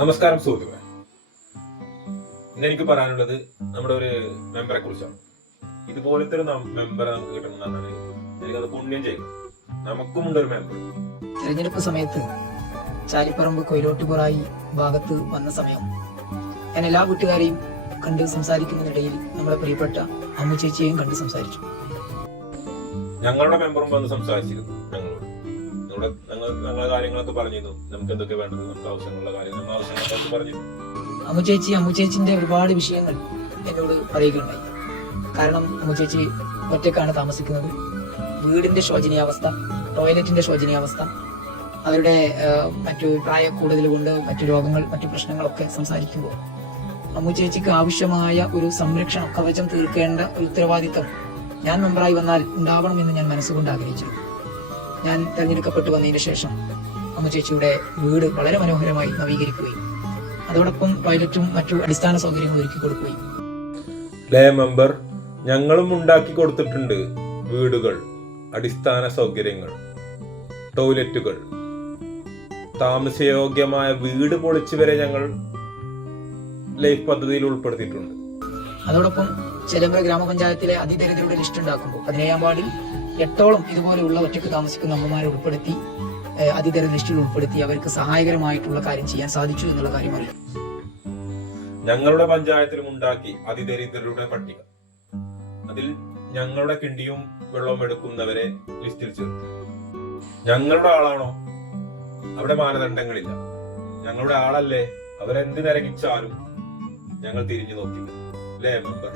നമസ്കാരം സുഹൃത്തുക്കളെ. ഇന്നെനിക്ക് പറയാനുള്ളത് നമ്മുടെ ഒരു മെമ്പറെ കുറിച്ചാണ്. ഇതുപോലത്തെ ഒരു മെമ്പറെ നമുക്ക് കിട്ടണമെന്നാണ് എനിക്കത് പുണ്യം ചെയ്യണം. നമുക്കും ഉണ്ടൊരു മെമ്പർ. തെരഞ്ഞെടുപ്പ് സമയത്ത് ചാലിപ്പറമ്പ് കൊയിലോട്ടുപുറായി ഭാഗത്ത് വന്ന സമയം ഞാൻ എല്ലാ വീട്ടുകാരെയും കണ്ട് സംസാരിക്കുന്നതിനിടയിൽ നമ്മുടെ പ്രിയപ്പെട്ട അമ്മു ചേച്ചിയെയും കണ്ട് സംസാരിച്ചു. ഞങ്ങളുടെ മെമ്പറും വന്ന് സംസാരിച്ചിരുന്നു. ഞങ്ങളെ കാര്യങ്ങളൊക്കെ പറഞ്ഞിരുന്നു. നമുക്ക് എന്തൊക്കെ വേണ്ടത്, നമുക്ക് ആവശ്യമുള്ള കാര്യങ്ങൾ, നമ്മൾ ആവശ്യങ്ങളൊക്കെ പറഞ്ഞു. അമ്മു ചേച്ചിന്റെ ഒരുപാട് വിഷയങ്ങൾ എന്നോട് പറയുകയുണ്ടായി. കാരണം അമ്മു ചേച്ചി ഒറ്റക്കാണ് താമസിക്കുന്നത്. വീടിന്റെ ശോചനീയാവസ്ഥ, ടോയ്ലറ്റിന്റെ ശോചനീയാവസ്ഥ, അവരുടെ മറ്റു പ്രായ കൂടുതൽ കൊണ്ട് മറ്റു രോഗങ്ങൾ, മറ്റു പ്രശ്നങ്ങളൊക്കെ സംസാരിക്കുമ്പോൾ അമ്മു ചേച്ചിക്ക് ആവശ്യമായ ഒരു സംരക്ഷണം, കവചം തീർക്കേണ്ട ഒരു ഉത്തരവാദിത്തം ഞാൻ മെമ്പറായി വന്നാൽ ഉണ്ടാവണമെന്ന് ഞാൻ മനസ്സുകൊണ്ട് ആഗ്രഹിച്ചിരുന്നു. ഞാൻ തെരഞ്ഞെടുക്കപ്പെട്ടു വന്നതിന് ശേഷം അമ്മു ചേച്ചിയുടെ വീട് വളരെ മനോഹരമായി നവീകരിക്കുകയും അതോടൊപ്പം ടോയ്ലറ്റും മറ്റു അടിസ്ഥാന സൗകര്യങ്ങളും ഒരുക്കി കൊടുക്കുകയും. മെമ്പർ ഞങ്ങളും ഉണ്ടാക്കി കൊടുത്തിട്ടുണ്ട് വീടുകൾ, അടിസ്ഥാന സൗകര്യങ്ങൾ, ടോയ്ലറ്റുകൾ, താമസയോഗ്യമായ വീട് പൊളിച്ചു വരെ ഞങ്ങൾ ലൈഫ് പദ്ധതിയിൽ ഉൾപ്പെടുത്തിയിട്ടുണ്ട്. അതോടൊപ്പം ചെലമ്പുഴ ഗ്രാമപഞ്ചായത്തിലെ അതിദരിദ്രരുടെ ലിസ്റ്റ് ഉണ്ടാക്കുമ്പോൾ 17-ാം വാർഡിൽ 8ഓളം ഇതുപോലെയുള്ള ഒറ്റയ്ക്ക് താമസിക്കുന്ന അമ്മമാരെ ഉൾപ്പെടുത്തി അതിദരിദ്ര ലിസ്റ്റിൽ ഉൾപ്പെടുത്തി അവർക്ക് സഹായകരമായിട്ടുള്ള കാര്യം ചെയ്യാൻ സാധിച്ചു എന്നുള്ള കാര്യം അറിയാം. ഞങ്ങളുടെ പഞ്ചായത്തിലും ഉണ്ടാക്കി അതിദരിദ്രരുടെ പട്ടിക. അതിൽ ഞങ്ങളുടെ കിണ്ടിയും വെള്ളവും എടുക്കുന്നവരെ ലിസ്റ്റിൽ ചേർത്തു. ഞങ്ങളുടെ ആളാണോ? അവിടെ മാനദണ്ഡങ്ങളില്ല. ഞങ്ങളുടെ ആളല്ലേ, അവരെന്ത് നരകിച്ചാലും ഞങ്ങൾ തിരിഞ്ഞു നോക്കില്ല. മെമ്പർ